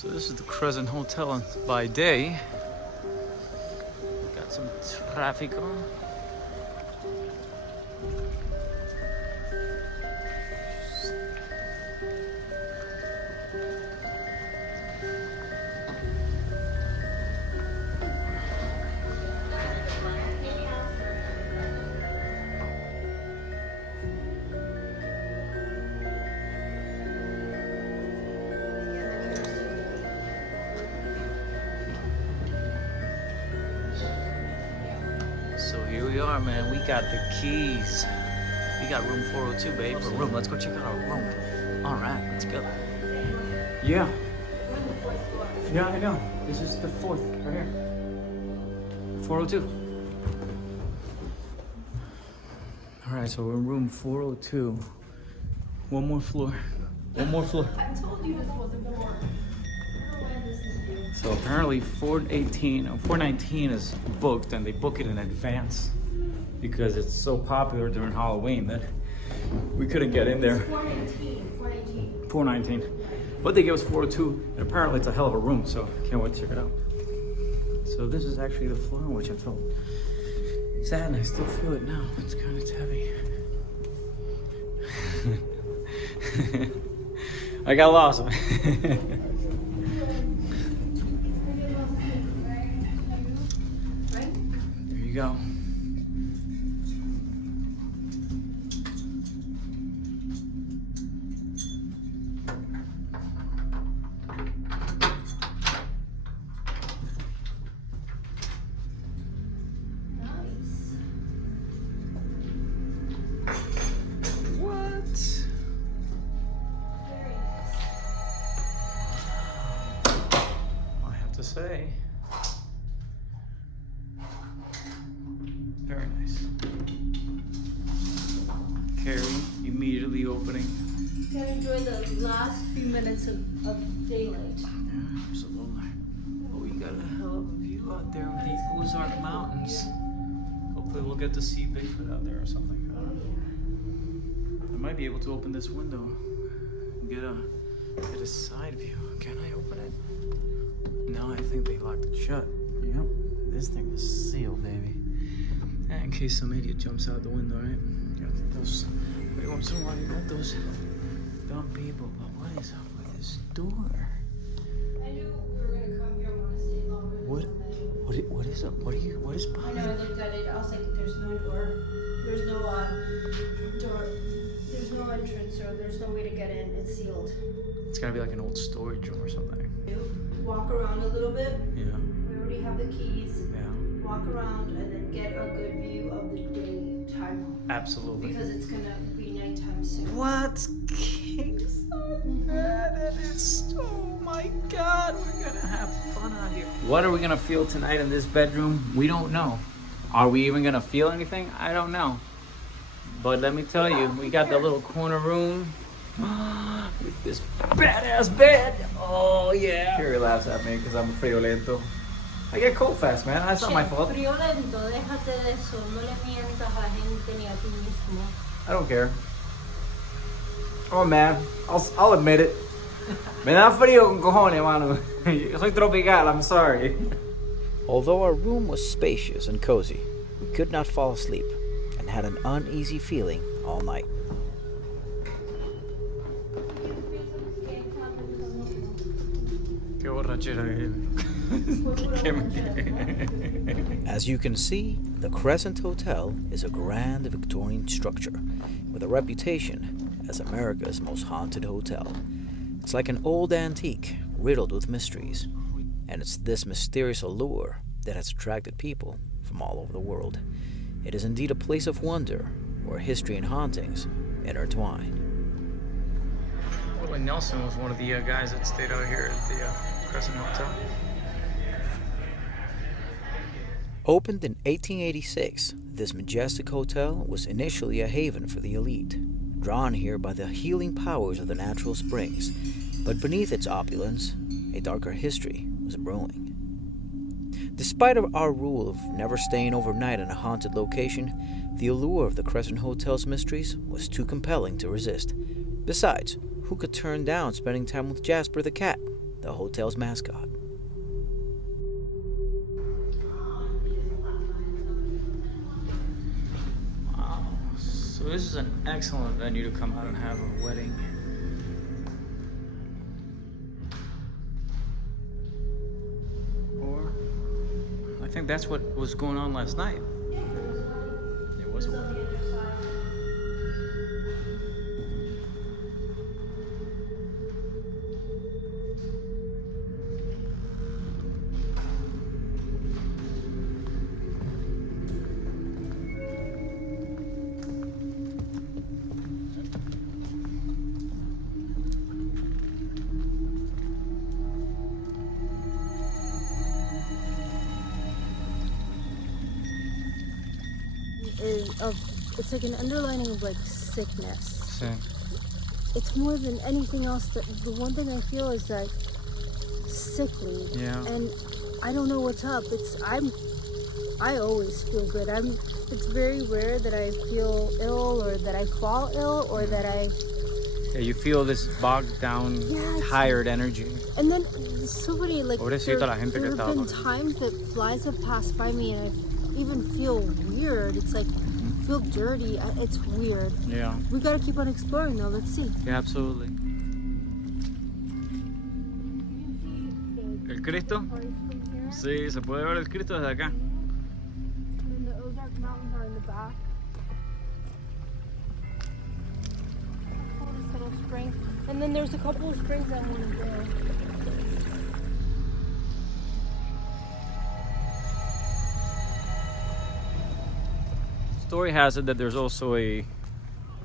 So this is the Crescent Hotel by day. Got some traffic on. So here we are, man. We got the keys. We got room 402, babe. Or room. Let's go check out our room. All right, let's go. Yeah. Yeah, I know. This is the fourth right here. 402. All right, so we're in room 402. One more floor. One more floor. I told you this wasn't gonna work. So apparently 419 is booked, and they book it in advance because it's so popular during Halloween that we couldn't get in there. 419. But they gave us 402, and apparently it's a hell of a room, so can't wait to check it out. So this is actually the floor in which I felt sad, and I still feel it now. It's kind of heavy. I got lost. There you go. What? I have to say, very nice. Carrie immediately opening. Can enjoy the last few minutes of daylight. Yeah, absolutely. Oh, we got a hell of a view out there with the Ozark Mountains. Hopefully we'll get to see Bigfoot out there or something. I don't know. I might be able to open this window and get a side view. Can I open it? No, I think they locked it shut. Yep, this thing is sealed, baby. And in case some idiot jumps out the window, right? Got those, every once in a while you got those dumb people. But what is up with this door? I knew we were gonna come here. I want to stay longer. What is up? What is I behind? know. I looked at it. I was like, "There's no door. There's no door. There's no entrance, or there's no way to get in. It's sealed." It's gotta be like an old storage room or something. Walk around a little bit. Yeah. We already have the keys. Yeah. Walk around and then get a good view of the daytime Absolutely. because it's gonna be nighttime soon. What? King size, man, that is, oh my God, we're gonna have fun out here. What are we gonna feel tonight in this bedroom? We don't know. Are we even gonna feel anything? I don't know. But let me tell you, we got the little corner room with this badass bed. Oh yeah. Carrie laughs at me because I'm a friolento. I get cold fast, man. That's not my fault. Friolento, déjate de eso. No le mientas a la gente ni a ti mismo. I don't care. Oh man, I'll admit it. Me da frío con cojones, mano. Yo soy tropical, I'm sorry. Although our room was spacious and cozy, we could not fall asleep and had an uneasy feeling all night. Qué borrachera. As you can see, the Crescent Hotel is a grand Victorian structure with a reputation as America's most haunted hotel. It's like an old antique riddled with mysteries, and it's this mysterious allure that has attracted people from all over the world. It is indeed a place of wonder where history and hauntings intertwine. Willie Nelson was one of the guys that stayed out here at the Crescent Hotel. Opened in 1886, this majestic hotel was initially a haven for the elite, drawn here by the healing powers of the natural springs. But beneath its opulence, a darker history was brewing. Despite our rule of never staying overnight in a haunted location, the allure of the Crescent Hotel's mysteries was too compelling to resist. Besides, who could turn down spending time with Jasper the cat the hotel's mascot. Wow. So this is an excellent venue to come out and have a wedding. Or I think that's what was going on last night. There was a wedding. It's like an underlining of like sickness. Same. It's more than anything else. That the one thing I feel is like sickly. Yeah. And I don't know what's up. I always feel good. It's very rare that I feel ill or that I fall ill or that I. Yeah, you feel this bogged down, tired energy. And then so many like Pobrecita la gente que there have estaba been por ahí. times that flies have passed by me and I even feel weird. It's like I feel dirty. It's weird. Yeah. We gotta keep on exploring though. Let's see. Yeah, absolutely. ¿El Cristo? Sí, se puede ver el Cristo desde acá. And the Ozark Mountains are in the back. Oh, this little spring. And then there's a couple of springs that want to go. Story has it that there's also a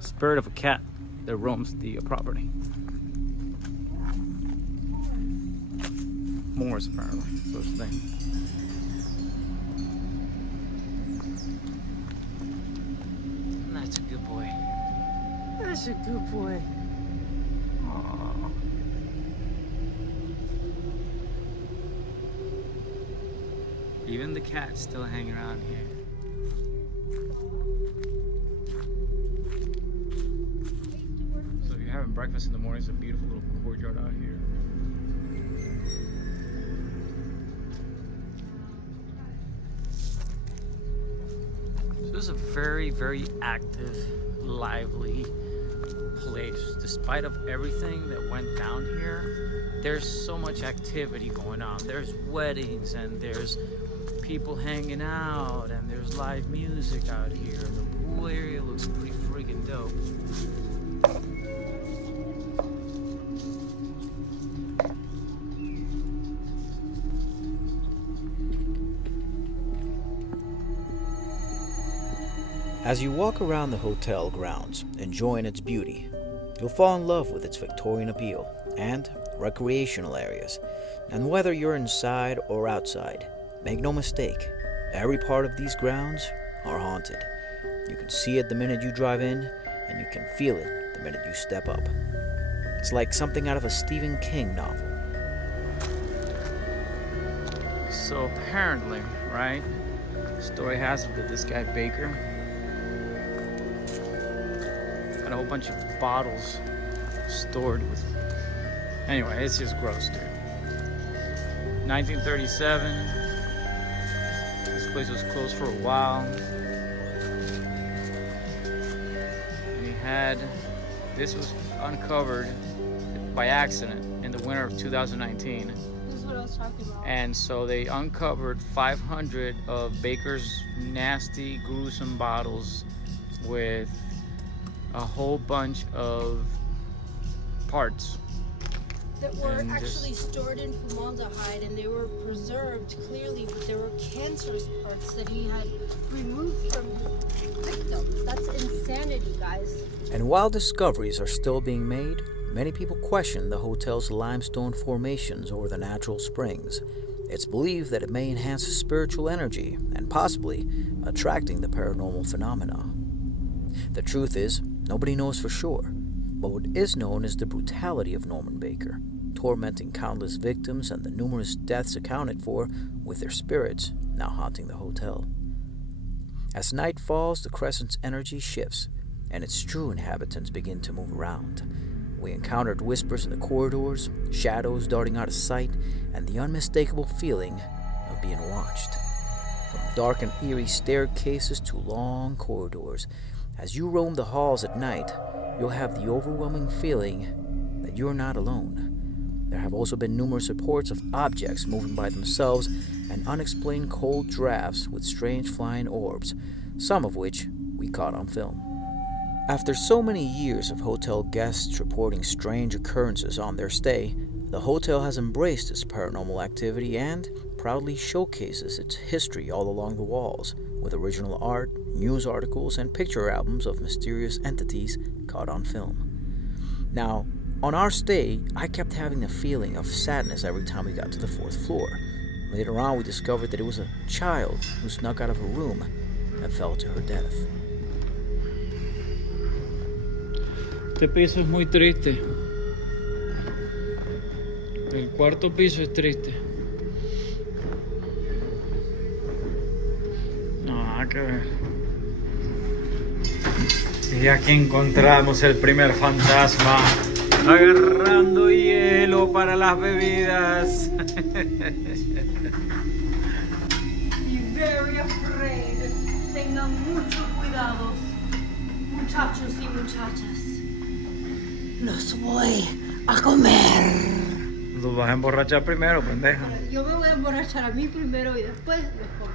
spirit of a cat that roams the property. Moors, apparently. So it's the thing. That's a good boy. That's a good boy. Aww. Even the cat's still hanging around here. So if you're having breakfast in the morning, it's a beautiful little courtyard out here. So this is a very, very active, lively place. Despite of everything that went down here, there's so much activity going on. There's weddings and there's people hanging out and there's live music out here. The pool area looks pretty freaking dope. As you walk around the hotel grounds, enjoying its beauty, you'll fall in love with its Victorian appeal and recreational areas. And whether you're inside or outside, make no mistake, every part of these grounds are haunted. You can see it the minute you drive in, and you can feel it the minute you step up. It's like something out of a Stephen King novel. So apparently, right, story has it that this guy Baker had a whole bunch of bottles stored with. Anyway, it's just gross, dude. 1937. This place was closed for a while. And he had. This was uncovered by accident in the winter of 2019. This is what I was talking about. And so they uncovered 500 of Baker's nasty, gruesome bottles with a whole bunch of parts. That were and actually stored in formaldehyde and they were preserved clearly, but there were cancerous parts that he had removed from his victims. That's insanity, guys. And while discoveries are still being made, many people question the hotel's limestone formations over the natural springs. It's believed that it may enhance the spiritual energy and possibly attracting the paranormal phenomena. The truth is, nobody knows for sure, but what is known is the brutality of Norman Baker, tormenting countless victims and the numerous deaths accounted for, with their spirits now haunting the hotel. As night falls, the Crescent's energy shifts, and its true inhabitants begin to move around. We encountered whispers in the corridors, shadows darting out of sight, and the unmistakable feeling of being watched. From dark and eerie staircases to long corridors, as you roam the halls at night, you'll have the overwhelming feeling that you're not alone. There have also been numerous reports of objects moving by themselves and unexplained cold drafts with strange flying orbs, some of which we caught on film. After so many years of hotel guests reporting strange occurrences on their stay, the hotel has embraced its paranormal activity and proudly showcases its history all along the walls, with original art, news articles, and picture albums of mysterious entities caught on film. Now, on our stay, I kept having the feeling of sadness every time we got to the 4th floor. Later on, we discovered that it was a child who snuck out of her room and fell to her death. Este piso es muy triste. El cuarto piso es triste. No, nada que ver. Y aquí encontramos el primer fantasma. Agarrando hielo para las bebidas. Be very afraid. Tengan mucho cuidado, muchachos y muchachas. Los voy a comer. Los vas a emborrachar primero, pendeja. Yo me voy a emborrachar a mí primero y después los como.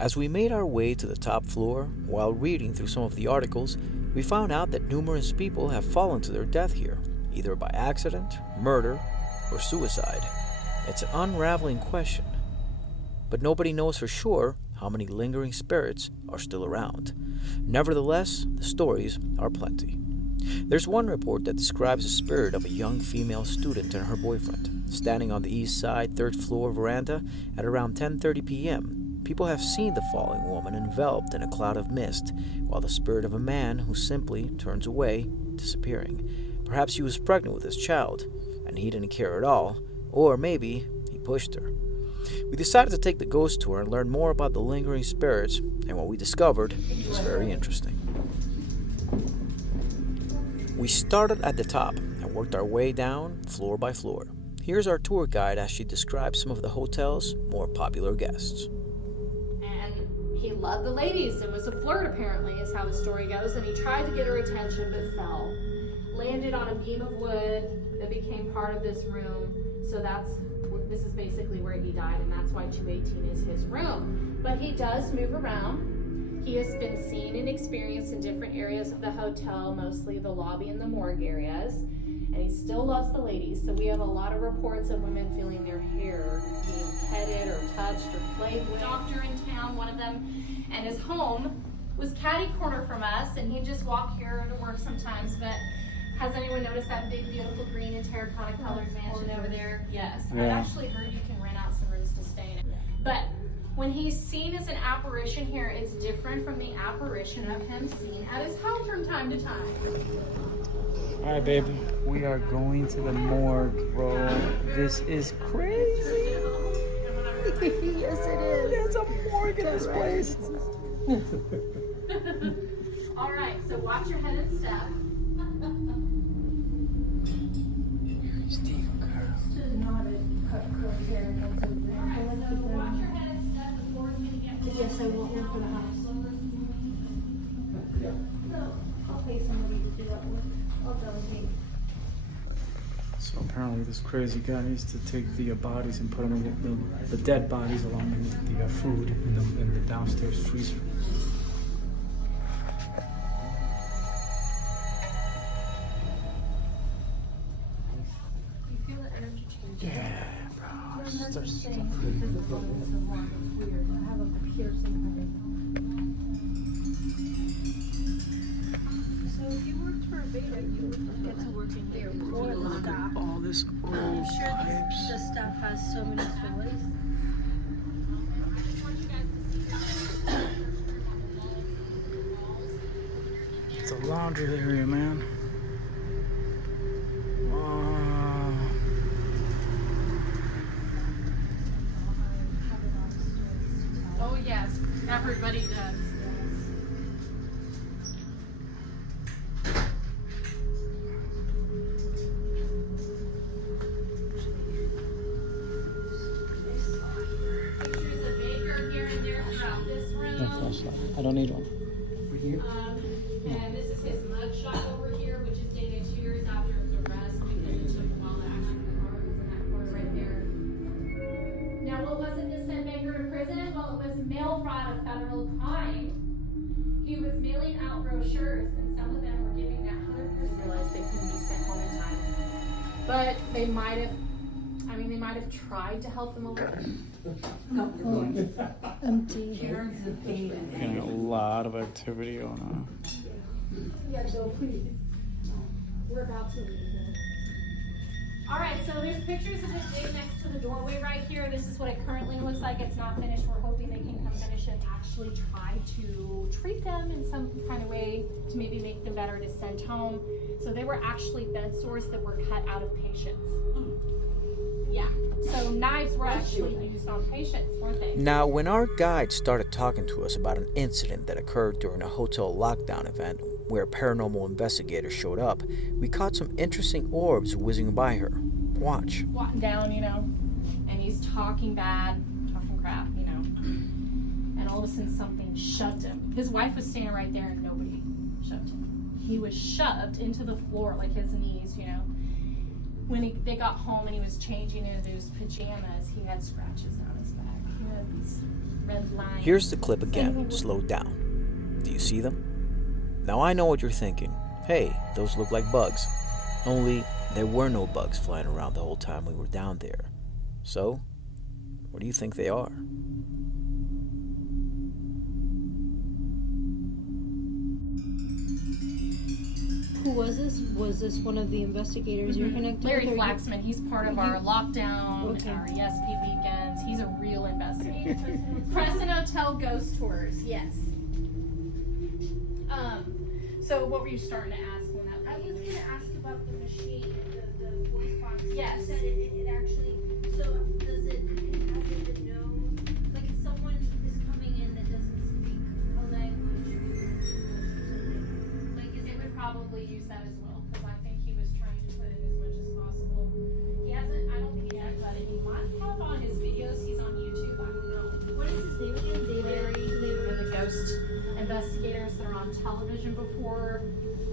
As we made our way to the top floor, while reading through some of the articles, we found out that numerous people have fallen to their death here, either by accident, murder, or suicide. It's an unraveling question, but nobody knows for sure how many lingering spirits are still around. Nevertheless, the stories are plenty. There's one report that describes the spirit of a young female student and her boyfriend, standing on the east side 3rd floor veranda at around 10:30 p.m. People have seen the falling woman enveloped in a cloud of mist, while the spirit of a man who simply turns away, disappearing. Perhaps she was pregnant with his child, and he didn't care at all, or maybe he pushed her. We decided to take the ghost tour and learn more about the lingering spirits, and what we discovered was very interesting. We started at the top and worked our way down floor by floor. Here's our tour guide as she describes some of the hotel's more popular guests. He loved the ladies. It was a flirt, apparently, is how the story goes, and he tried to get her attention but fell. Landed on a beam of wood that became part of this room. So this is basically where he died, and that's why 218 is his room. But he does move around. He has been seen and experienced in different areas of the hotel, mostly the lobby and the morgue areas. And he still loves the ladies. So we have a lot of reports of women feeling their hair being petted or touched or played with. Doctor in town, one of them, and his home was catty corner from us, and he'd just walk here to work sometimes. But has anyone noticed that big, beautiful green and terracotta colored mansion over there? Yes. Yeah. I've actually heard you can rent out some rooms to stay in it. But when he's seen as an apparition here, it's different from the apparition of him seen at his home from time to time. Alright, baby. We are going to the morgue, bro. This is crazy. Yes, it is. There's a morgue in this place. All right, so watch your head and step. Here's Steve, girl. Watch your head and step. The floor is going to get Yes, I want one for the house. No, I'll pay somebody to do that work. I'll delegate. So apparently this crazy guy needs to take the bodies and put them in the dead bodies along with the food in the downstairs freezer. You feel the energy change? Yeah, bro. It's saying because it's going so long. It's weird. I have a piercing headache. So if you worked for a beta, you would get to work in here more than Look staff. at all this old I'm sure pipes. the staff has so many stories. It's a laundry area, man. Wow. Oh, yes, everybody does. flashlight. I don't need one. And this is his mugshot over here, which is dated 2 years after his arrest because he took all the action in the car. It was in that corner right there. Now, what was it that sent Baker to prison? Well, it was mail fraud, a federal crime. He was mailing out brochures, and some of them were giving that 100% realized they couldn't be sent home in time. But they might have, they might have tried to help them a little. Empty. Getting a lot of activity on. Yeah, Bill, please. We're about to leave. All right, so there's pictures of the dig next to the doorway right here. This is what it currently looks like. It's not finished. We're hoping they can come finish it and actually try to treat them in some kind of way to maybe make them better to send home. So they were actually bed sores that were cut out of patients. Yeah, so knives were actually used on patients, weren't they? Now, when our guide started talking to us about an incident that occurred during a hotel lockdown event where paranormal investigators showed up, we caught some interesting orbs whizzing by her. Watch. Walking down, and he's talking bad, talking crap, and all of a sudden something shoved him. His wife was standing right there and nobody shoved him. He was shoved into the floor, like his knees, When they got home and he was changing into his pajamas, he had scratches on his back. He had these red lines. Here's the clip again, slowed down. Do you see them? Now I know what you're thinking. Hey, those look like bugs. Only there were no bugs flying around the whole time we were down there. So, what do you think they are? Who was this? Was this one of the investigators you're connected Larry with? Flaxman, he's part of our lockdown, Okay. our ESP weekends. He's a real investigator. Crescent Hotel ghost tours, yes. So what were you starting to ask when that I lady was going to ask about the machine, the voice box. Yes. You said it actually, so has it been known, like if someone is coming in that doesn't speak a language, like It would probably use that as well, because I think he was trying to put in as much as possible. He hasn't, I don't think he has that. He might have on his videos, he's on YouTube, I don't know. what is his name again? Larry, one of the ghost investigators that are on television before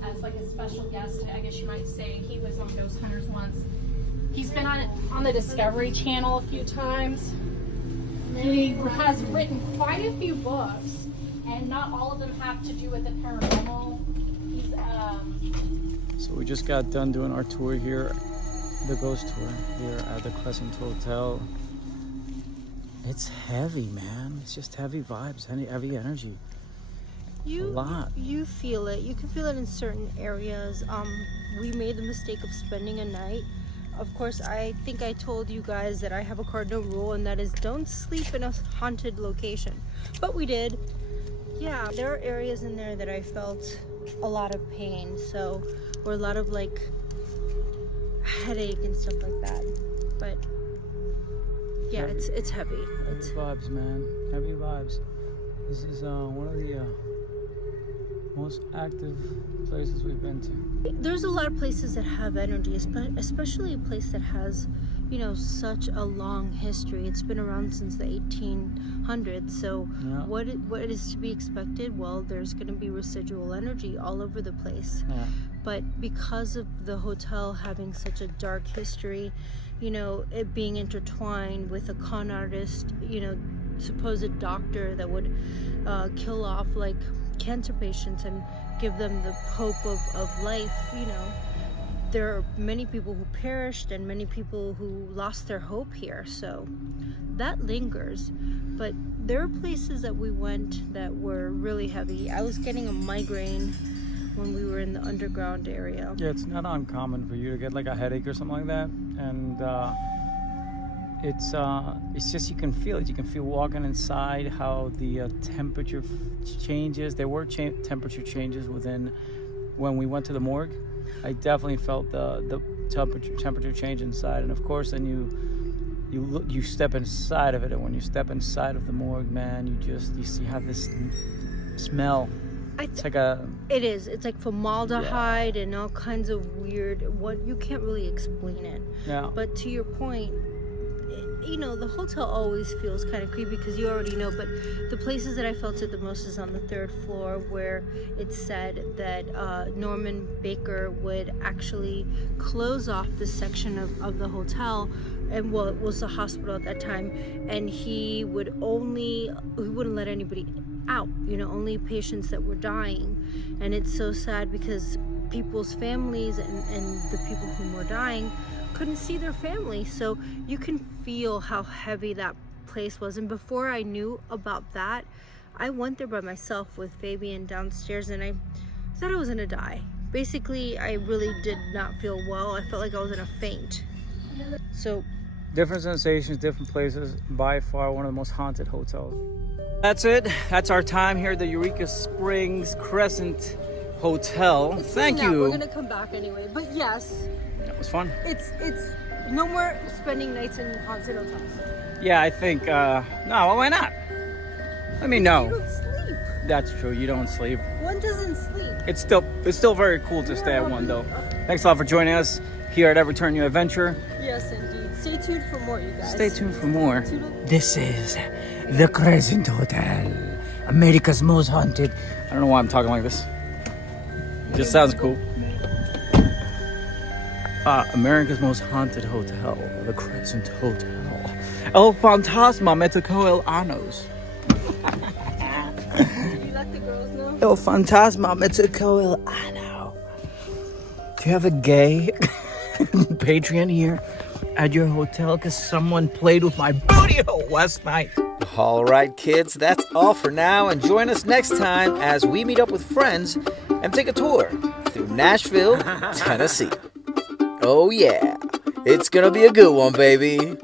as like a special guest, I guess you might say. He was on Ghost Hunters once. He's been on the Discovery Channel a few times. He has written quite a few books, and not all of them have to do with the paranormal. He's So we just got done doing our tour here, the ghost tour here at the Crescent Hotel. It's heavy, man. It's just heavy vibes, heavy energy. A lot. You feel it. You can feel it in certain areas. We made the mistake of spending a night. Of course, I think I told you guys that I have a cardinal rule, and that is don't sleep in a haunted location. But we did. Yeah, there are areas in there that I felt a lot of pain. So, or a lot of like headache and stuff like that. But yeah, Heavy. it's heavy. Heavy vibes, man. Heavy vibes. This is one of the most active places we've been to. There's a lot of places that have energy, especially a place that has, such a long history. It's been around since the 1800s. So Yeah. what is to be expected? Well, there's going to be residual energy all over the place. Yeah. But because of the hotel having such a dark history, it being intertwined with a con artist, supposed doctor that would kill off like cancer patients and give them the hope of life, there are many people who perished and many people who lost their hope here, so that lingers. But there are places that we went that were really heavy. I was getting a migraine when we were in the underground area. Yeah, it's not uncommon for you to get like a headache or something like that, and it's just you can feel it. You can feel walking inside how the temperature changes. There were temperature changes when we went to the morgue. I definitely felt the temperature change inside, and of course, then you step inside of it, and when you step inside of the morgue, man, you have this smell. It's like it is. It's like formaldehyde and all kinds of weird. You can't really explain it. Yeah. But to your point, you know, the hotel always feels kind of creepy because you already know, but the places that I felt it the most is on the 3rd floor, where it said that Norman Baker would actually close off this section of the hotel, and well, it was a hospital at that time, and he wouldn't let anybody out, you know, only patients that were dying. And it's so sad because people's families and the people who were dying couldn't see their family, so you can feel how heavy that place was. And before I knew about that, I went there by myself with Fabian downstairs, and I thought I was gonna die. Basically, I really did not feel well. I felt like I was in a faint. So Different sensations, different places. By far one of the most haunted hotels. That's it. That's our time here at the Eureka Springs Crescent Hotel. Thank you. We're gonna come back anyway, but yes, That was fun. it's no more spending nights in haunted hotels. Yeah, I think, no, well, why not? I mean, no. You don't sleep. That's true, you don't sleep. One doesn't sleep. It's still very cool to stay at one, though. Thanks a lot for joining us here at Every Turn New Adventure. Yes, indeed. Stay tuned for more, you guys. Stay tuned for more. Toodle- This is the Crescent Hotel, America's most haunted. I don't know why I'm talking like this. It just sounds cool. America's most haunted hotel, the Crescent Hotel. El Fantasma Mexico El Anos. You let the girls know? El Fantasma Mexico El Ano. Do you have a gay Patreon here at your hotel? Because someone played with my booty hole last night. All right, kids, that's all for now, and join us next time as we meet up with friends and take a tour through Nashville, Tennessee. Oh yeah, it's gonna be a good one, baby.